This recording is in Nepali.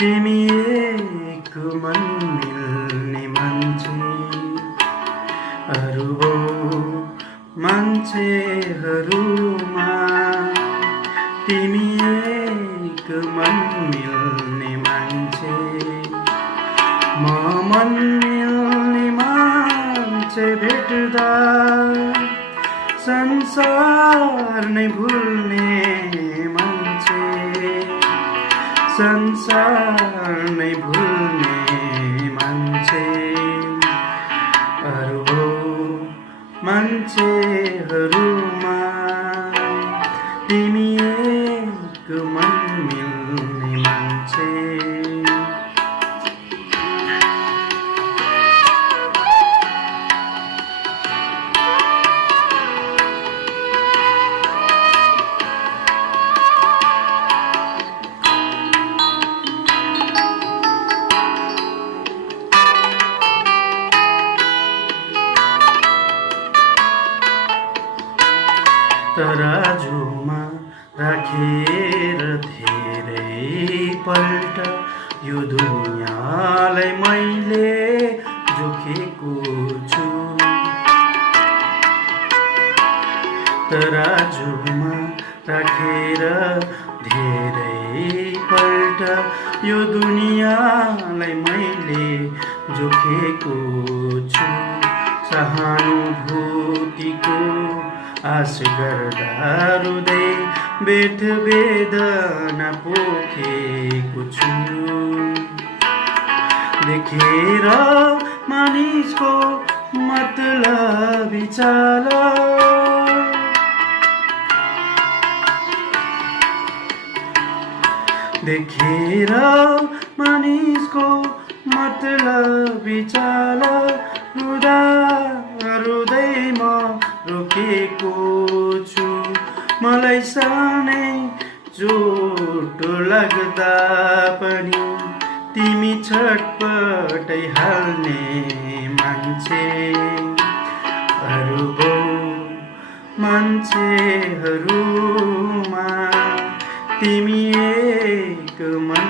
तिमी एक मन मिल्ने मान्छे अरू मान्छेहरूमा तिमी एक मन मिल्ने मान्छे म मन मिल्ने मान्छे भेट्दा संसार नै भुल्ने मान्छे संसार नै भुल्ने मान्छे अरू मान्छेहरूमा तिमी एक मन मिल्ने मान्छे तराजुमा राखेर धेरैपल्ट यो दुनियाँलाई मैले जोखेको छु तराजुमा राखेर धेरैपल्ट यो दुनियाँलाई मैले जोखेको छु सहानुभूतिको आश गर्दा रुँदै बेथ वेदना पोखेको छु देखेर मानिसको मतलबी चाल देखेर मानिसको मतलबी चाल रुँदा रुँदै म रोकेको छु मलाई सानै चोट लाग्दा पनि तिमी छटपटै हाल्ने मान्छे अरू मान्छेहरूमा तिमी एक मन